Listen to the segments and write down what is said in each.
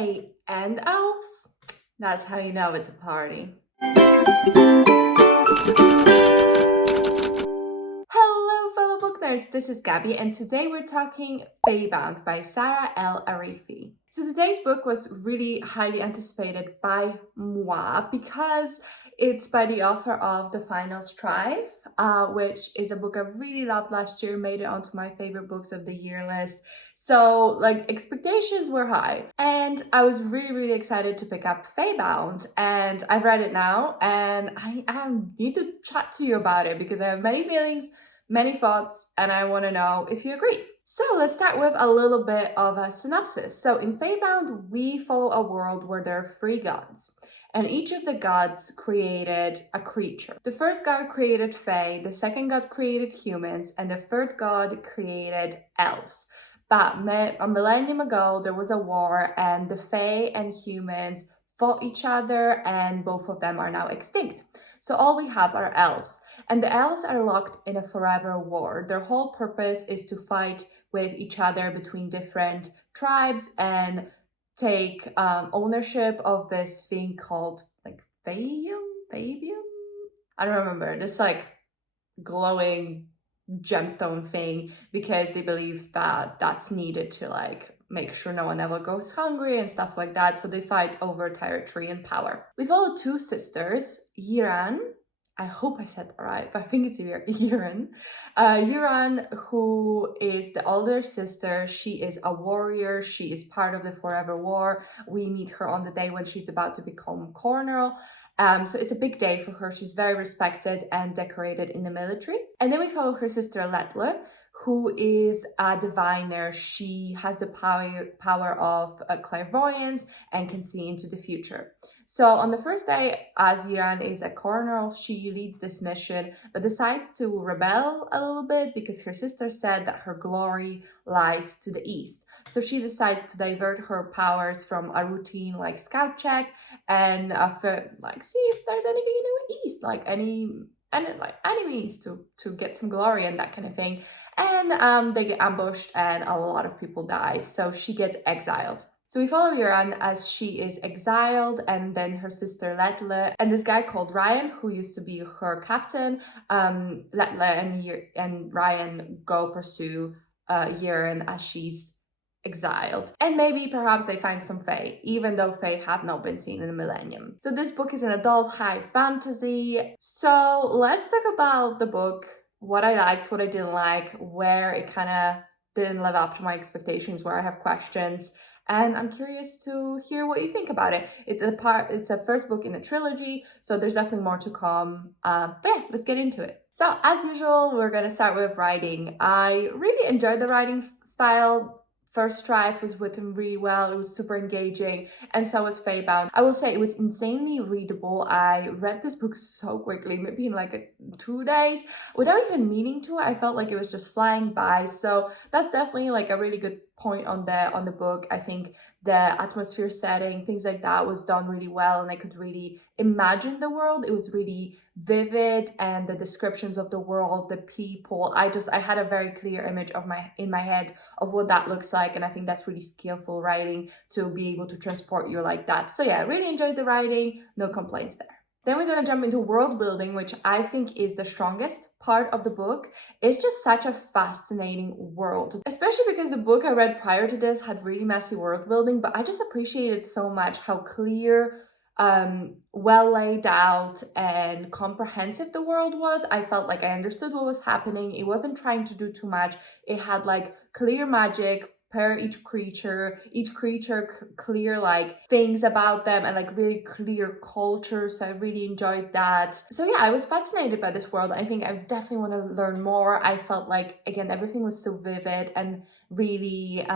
Fae and elves, that's how you know it's a party. Hello, fellow book nerds. This is Gabby, and today we're talking Faebound by Saara El-Arifi. So today's book was really highly anticipated by moi because it's by the author of The Final Strife, which is a book I really loved last year, made it onto my favorite books of the year list. So expectations were high, and I was really excited to pick up Faebound, and I've read it now, and I need to chat to you about it because I have many feelings, many thoughts, and I want to know if you agree. So let's start with a little bit of a synopsis. So in Faebound, we follow a world where there are 3 gods, and each of the gods created a creature. The first god created Fae, the second god created humans, and the third god created elves. But a millennium ago, there was a war, and the Fae and humans fought each other, and both of them are now extinct. So all we have are elves, and the elves are locked in a forever war. Their whole purpose is to fight with each other between different tribes and take ownership of this thing called Faebium? I don't remember. This glowing gemstone thing, because they believe that that's needed to make sure no one ever goes hungry and stuff like that. So they fight over territory and power. We follow 2 sisters, Yiran. I hope I said that right, but I think it's Yiran. Yiran, who is the older sister, she is a warrior. She is part of the Forever War. We meet her on the day when she's about to become colonel. So it's a big day for her. She's very respected and decorated in the military. And then we follow her sister Letle, who is a diviner. She has the power of clairvoyance and can see into the future. So on the first day, as Yiran is a colonel, she leads this mission, but decides to rebel a little bit because her sister said that her glory lies to the east. So she decides to divert her powers from a routine scout check and see if there's anything in the east, any means to get some glory and that kind of thing. And they get ambushed and a lot of people die. So she gets exiled. So we follow Yiran as she is exiled, and then her sister Letle and this guy called Ryan, who used to be her captain. Letle and Ryan go pursue Yiran as she's exiled. And maybe perhaps they find some Fae, even though Fae have not been seen in a millennium. So this book is an adult high fantasy. So let's talk about the book, what I liked, what I didn't like, where it kind of didn't live up to my expectations, where I have questions. And I'm curious to hear what you think about it. It's a first book in a trilogy, so there's definitely more to come. But yeah, let's get into it. So as usual, we're gonna start with writing. I really enjoyed the writing style. First Strife was written really well. It was super engaging, and so was Faebound. I will say it was insanely readable. I read this book so quickly, maybe in 2 days, without even meaning to. I felt like it was just flying by. So that's definitely a really good point on the book. I think the atmosphere setting, things like that, was done really well, and I could really imagine the world. It was really vivid, and the descriptions of the world, the people, I had a very clear image in my head of what that looks like, and I think that's really skillful writing to be able to transport you like that. So yeah, I really enjoyed the writing, no complaints there. Then we're going to jump into world building, which I think is the strongest part of the book. It's just such a fascinating world, especially because the book I read prior to this had really messy world building, but I just appreciated so much how clear, well laid out and comprehensive the world was. I felt like I understood what was happening. It wasn't trying to do too much. It had clear magic per each creature clear things about them, and really clear culture. So I really enjoyed that. So yeah, I was fascinated by this world. I think I definitely want to learn more. I felt again, everything was so vivid and really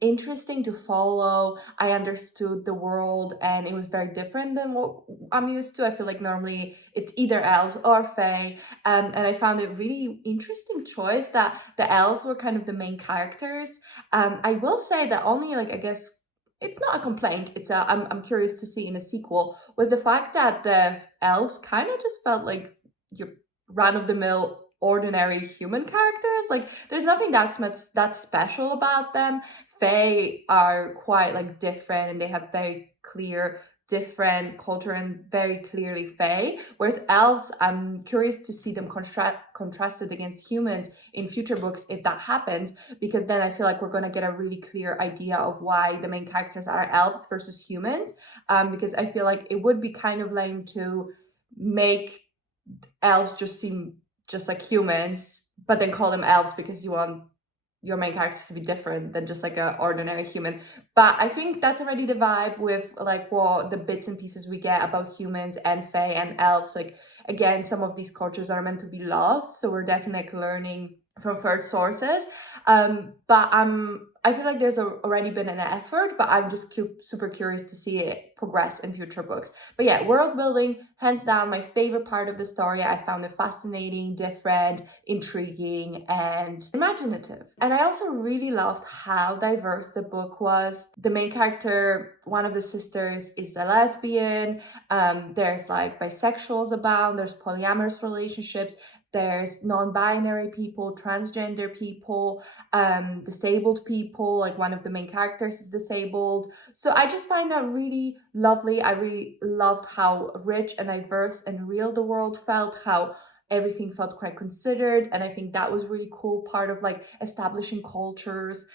interesting to follow. I understood the world, and it was very different than what I'm used to. I feel like normally it's either elves or fae, and I found it really interesting choice that the elves were kind of the main characters. I will say that only I guess it's not a complaint, it's I'm curious to see in a sequel, was the fact that the elves kind of just felt like your run-of-the-mill ordinary human characters. Like there's nothing that's special about them. Fae are quite like different, and they have very clear different culture and very clearly Fae. Whereas elves, I'm curious to see them contrasted against humans in future books if that happens, because then I feel like we're gonna get a really clear idea of why the main characters are elves versus humans. Because I feel like it would be kind of lame to make elves just seem just like humans, but then call them elves because you want your main characters to be different than just like an ordinary human. But I think that's already the vibe with like what the bits and pieces we get about humans and fae and elves. Like again, some of these cultures are meant to be lost, so we're definitely like learning from third sources. But I feel like there's already been an effort, but I'm just super curious to see it progress in future books. But yeah, world building, hands down, my favorite part of the story. I found it fascinating, different, intriguing, and imaginative. And I also really loved how diverse the book was. The main character, one of the sisters, is a lesbian. There's like bisexuals abound, there's polyamorous relationships, there's non-binary people, transgender people, disabled people, like one of the main characters is disabled. So I just find that really lovely. I really loved how rich and diverse and real the world felt, how everything felt quite considered. And I think that was really cool part of like establishing cultures,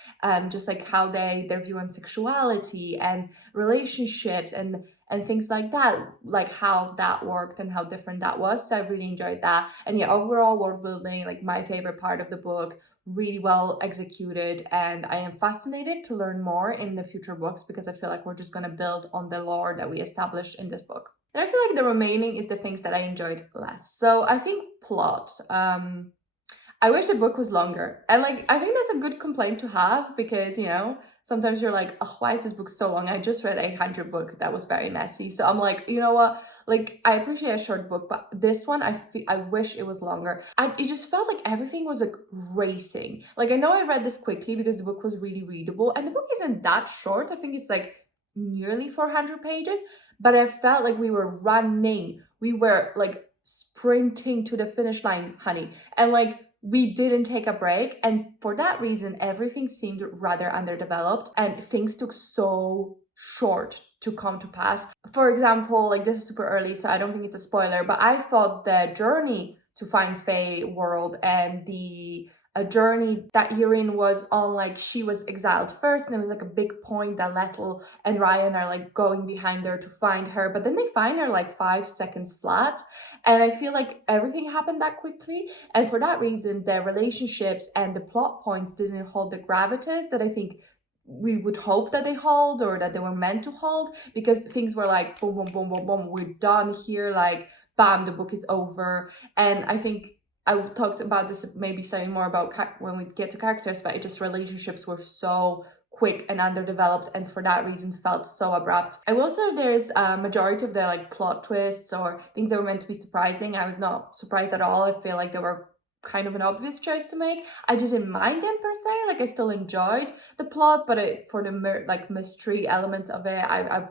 just like how their view on sexuality and relationships and things like that, like how that worked and how different that was. So I really enjoyed that. And yeah, overall world building, like my favorite part of the book, really well executed. And I am fascinated to learn more in the future books because I feel like we're just going to build on the lore that we established in this book. And I feel like the remaining is the things that I enjoyed less. So I think plot. I wish the book was longer. And like, I think that's a good complaint to have because, you know, sometimes you're like, oh, why is this book so long? I just read a 100 book that was very messy. So I'm like, you know what? Like, I appreciate a short book, but this one, I wish it was longer. It just felt like everything was like racing. Like, I know I read this quickly because the book was really readable, and the book isn't that short. I think it's like nearly 400 pages, but I felt like we were running. We were like sprinting to the finish line, honey. And like, we didn't take a break, and for that reason everything seemed rather underdeveloped and things took so short to come to pass. For example, like this is super early so I don't think it's a spoiler, but I thought the journey to find Fae world and a journey that Irene was on, like she was exiled first and there was like a big point that Lettel and Ryan are like going behind her to find her, but then they find her like 5 seconds flat. And I feel like everything happened that quickly, and for that reason their relationships and the plot points didn't hold the gravitas that I think we would hope that they hold or that they were meant to hold, because things were like boom boom boom boom boom, we're done here, like bam, the book is over. And I think I talked about this maybe slightly more about when we get to characters, but it just relationships were so quick and underdeveloped, and for that reason felt so abrupt. I will say there's a majority of the like plot twists or things that were meant to be surprising. I was not surprised at all. I feel like they were kind of an obvious choice to make. I didn't mind them per se. Like I still enjoyed the plot, but for the like mystery elements of it, I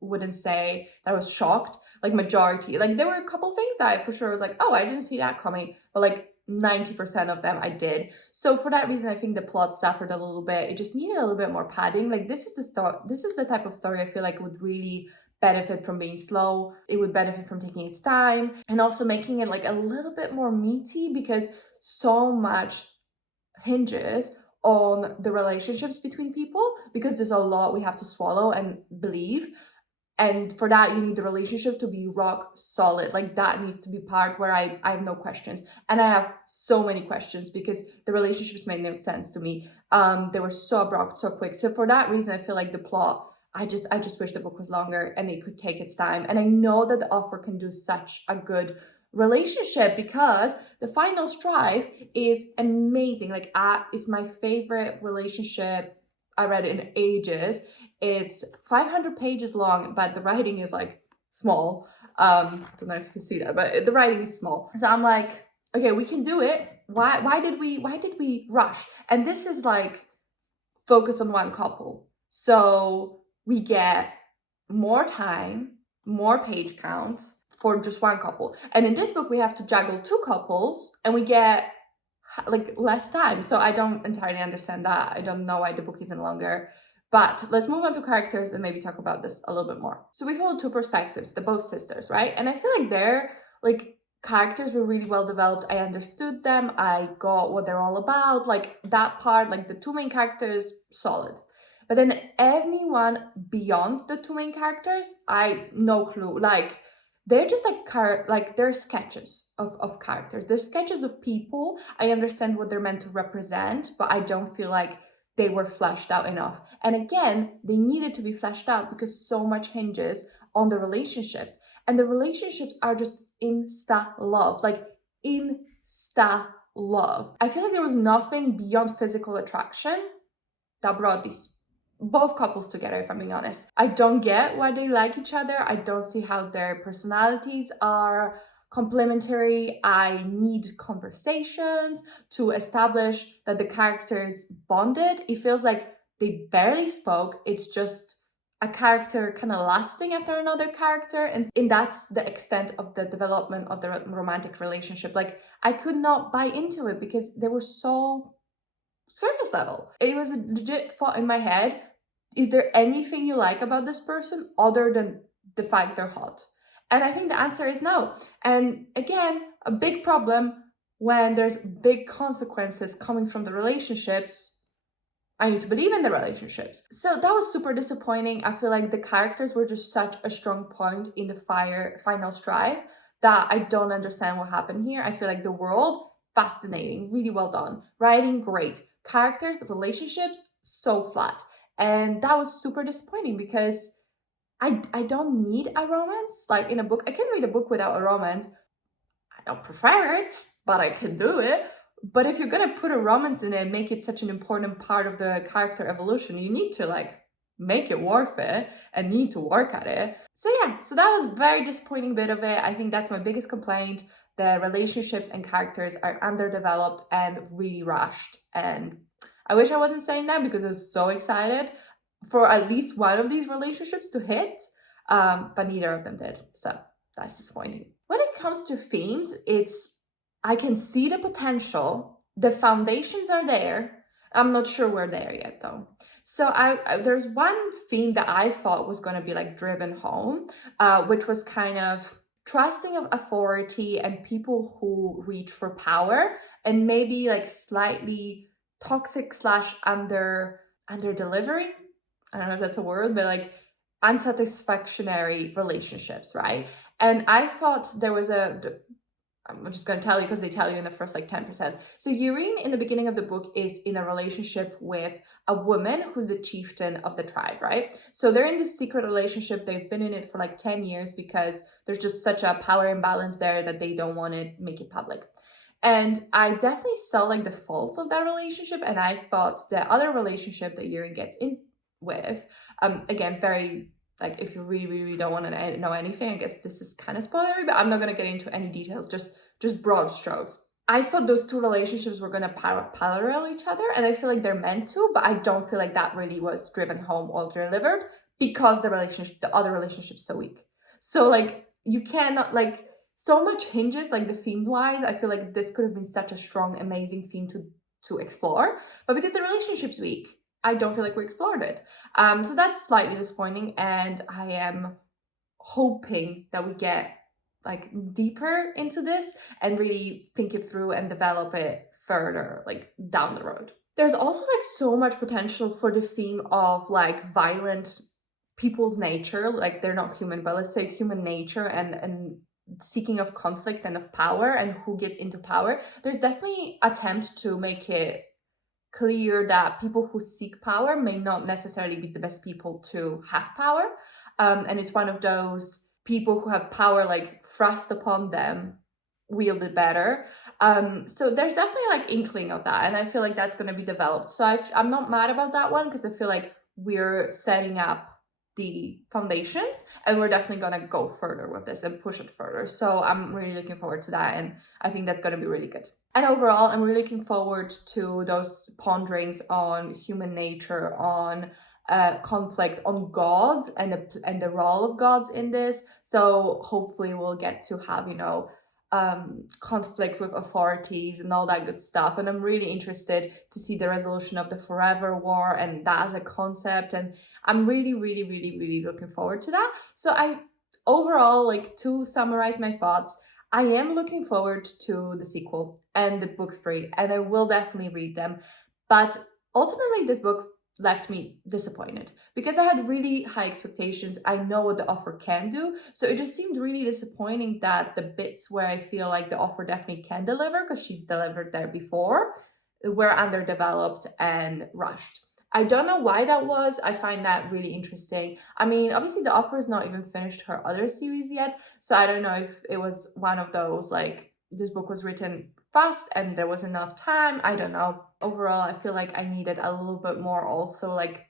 wouldn't say that I was shocked. Like majority, like there were a couple things that I for sure was like, oh, I didn't see that coming, but like 90% of them I did. So for that reason I think the plot suffered a little bit. It just needed a little bit more padding. Like this is the type of story I feel like would really benefit from being slow. It would benefit from taking its time and also making it like a little bit more meaty, because so much hinges on the relationships between people, because there's a lot we have to swallow and believe. And for that, you need the relationship to be rock solid. Like that needs to be part where I have no questions. And I have so many questions because the relationships made no sense to me. They were so abrupt, so quick. So for that reason, I feel like the plot, I just wish the book was longer and it could take its time. And I know that the author can do such a good relationship because the Final Strife is amazing. Like it's my favorite relationship I read in ages. It's 500 pages long, but the writing is like small. Don't know if you can see that, but the writing is small. So I'm like, okay, we can do it. Why did we rush? And this is like focus on one couple. So we get more time, more page count, for just one couple. And in this book, we have to juggle two couples and we get like less time. So I don't entirely understand that. I don't know why the book isn't longer. But let's move on to characters and maybe talk about this a little bit more. So we follow two perspectives, they're both sisters, right? And I feel like their like characters were really well developed. I understood them. I got what they're all about. Like that part, like the two main characters, solid. But then anyone beyond the two main characters, I no clue. Like they're just like they're sketches of characters. They're sketches of people. I understand what they're meant to represent, but I don't feel like they were fleshed out enough. And again, they needed to be fleshed out because so much hinges on the relationships. And the relationships are just insta love, like insta love. I feel like there was nothing beyond physical attraction that brought these both couples together, if I'm being honest. I don't get why they like each other. I don't see how their personalities are complementary. I need conversations to establish that the characters bonded. It feels like they barely spoke. It's just a character kind of lasting after another character, and that's the extent of the development of the romantic relationship. Like I could not buy into it because they were so surface level. It was a legit thought in my head. Is there anything you like about this person other than the fact they're hot? And I think the answer is no. And again, a big problem when there's big consequences coming from the relationships. I need to believe in the relationships. So that was super disappointing. I feel like the characters were just such a strong point in the Final Strife that I don't understand what happened here. I feel like the world, fascinating, really well done. Writing, great. Characters, relationships, so flat. And that was super disappointing because I don't need a romance. Like in a book, I can read a book without a romance. I don't prefer it, but I can do it. But if you're gonna put a romance in it and make it such an important part of the character evolution, you need to like make it worth it and need to work at it. So yeah, so that was very disappointing bit of it. I think that's my biggest complaint. The relationships and characters are underdeveloped and really rushed. And I wish I wasn't saying that because I was so excited for at least one of these relationships to hit, but neither of them did. So that's disappointing. When it comes to themes, I can see the potential. The foundations are there. I'm not sure we're there yet though. So there's one theme that I thought was going to be like driven home, which was kind of trusting of authority and people who reach for power and maybe like slightly toxic slash under delivering. I don't know if that's a word, but like unsatisfactory relationships, right? And I thought there was I'm just going to tell you because they tell you in the first like 10%. So Yurine in the beginning of the book is in a relationship with a woman who's the chieftain of the tribe, right? So they're in this secret relationship. They've been in it for like 10 years because there's just such a power imbalance there that they don't want to make it public. And I definitely saw like the faults of that relationship. And I thought the other relationship that Yurine gets in with, again, very like if you really, really don't want to know anything, I guess this is kind of spoilery, but I'm not going to get into any details, just broad strokes. I thought those two relationships were going to parallel each other, and I feel like they're meant to, but I don't feel like that really was driven home or delivered because the other relationship's so weak. So like you cannot like so much hinges like the theme wise. I feel like this could have been such a strong, amazing theme to explore, but because the relationship's weak, I don't feel like we explored it. So that's slightly disappointing, and I am hoping that we get like deeper into this and really think it through and develop it further, like down the road. There's also like so much potential for the theme of like violent people's nature, like they're not human, but let's say human nature and seeking of conflict and of power and who gets into power. There's definitely attempts to make it clear that people who seek power may not necessarily be the best people to have power. And it's one of those people who have power like thrust upon them wield it better. So there's definitely like inkling of that, and I feel like that's going to be developed. So I'm not mad about that one because I feel like we're setting up the foundations and we're definitely going to go further with this and push it further. So I'm really looking forward to that, and I think that's going to be really good. And overall, I'm really looking forward to those ponderings on human nature, on conflict on God and the role of gods in this. So hopefully we'll get to have, conflict with authorities and all that good stuff. And I'm really interested to see the resolution of the Forever War and that as a concept. And I'm really, really, really, really looking forward to that. So overall, like, to summarize my thoughts, I am looking forward to the sequel and the book 3, and I will definitely read them. But ultimately, this book left me disappointed because I had really high expectations. I know what the author can do. So it just seemed really disappointing that the bits where I feel like the author definitely can deliver, because she's delivered there before, were underdeveloped and rushed. I don't know why that was. I find that really interesting. I mean, obviously the author has not even finished her other series yet. So I don't know if it was one of those, like, this book was written fast and there was enough time. I don't know. Overall, I feel like I needed a little bit more also, like,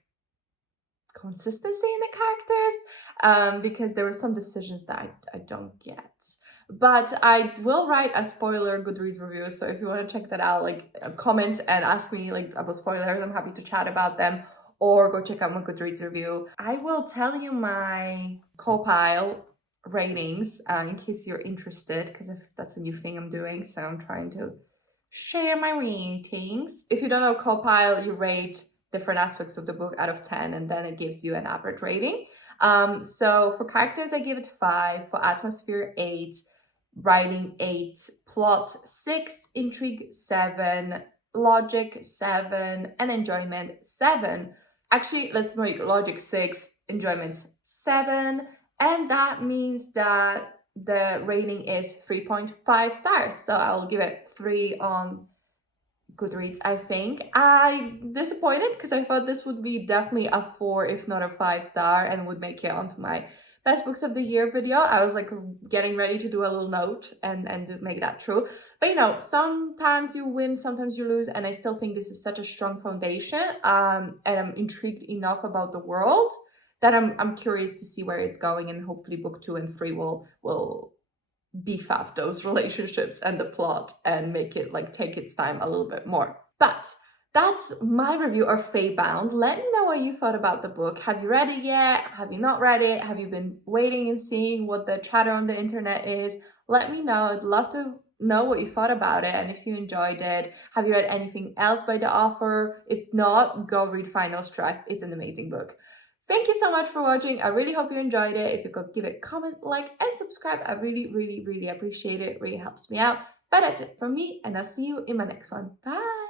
consistency in the characters, because there were some decisions that I don't get. But I will write a spoiler Goodreads review, so if you want to check that out, like, comment and ask me, like, about spoilers. I'm happy to chat about them, or go check out my Goodreads review. I will tell you my CAWPILE ratings in case you're interested, because if that's a new thing I'm doing, so I'm trying to share my ratings. If you don't know CAWPILE, you rate different aspects of the book out of 10, and then it gives you an average rating. So for characters, I give it 5, for atmosphere 8, writing 8, plot 6, intrigue 7, logic 7, and enjoyment 7. Actually, let's make logic 6, enjoyment 7, and that means that the rating is 3.5 stars. So I'll give it 3 on Goodreads. I think I'm disappointed because I thought this would be definitely a 4, if not a 5 star, and would make it onto my best books of the year video. I was like getting ready to do a little note and to make that true. But sometimes you win, sometimes you lose, and I still think this is such a strong foundation. And I'm intrigued enough about the world that I'm curious to see where it's going, and hopefully book 2 and 3 will beef up those relationships and the plot and make it, like, take its time a little bit more. But that's my review of Faebound. Let me know what you thought about the book. Have you read it yet? Have you not read it? Have you been waiting and seeing what the chatter on the internet is? Let me know. I'd love to know what you thought about it and if you enjoyed it. Have you read anything else by the author? If not, go read Final Strife. It's an amazing book. Thank you so much for watching. I really hope you enjoyed it. If you could give it a comment, like, and subscribe, I really, really, really appreciate it. It really helps me out. But that's it from me, and I'll see you in my next one. Bye!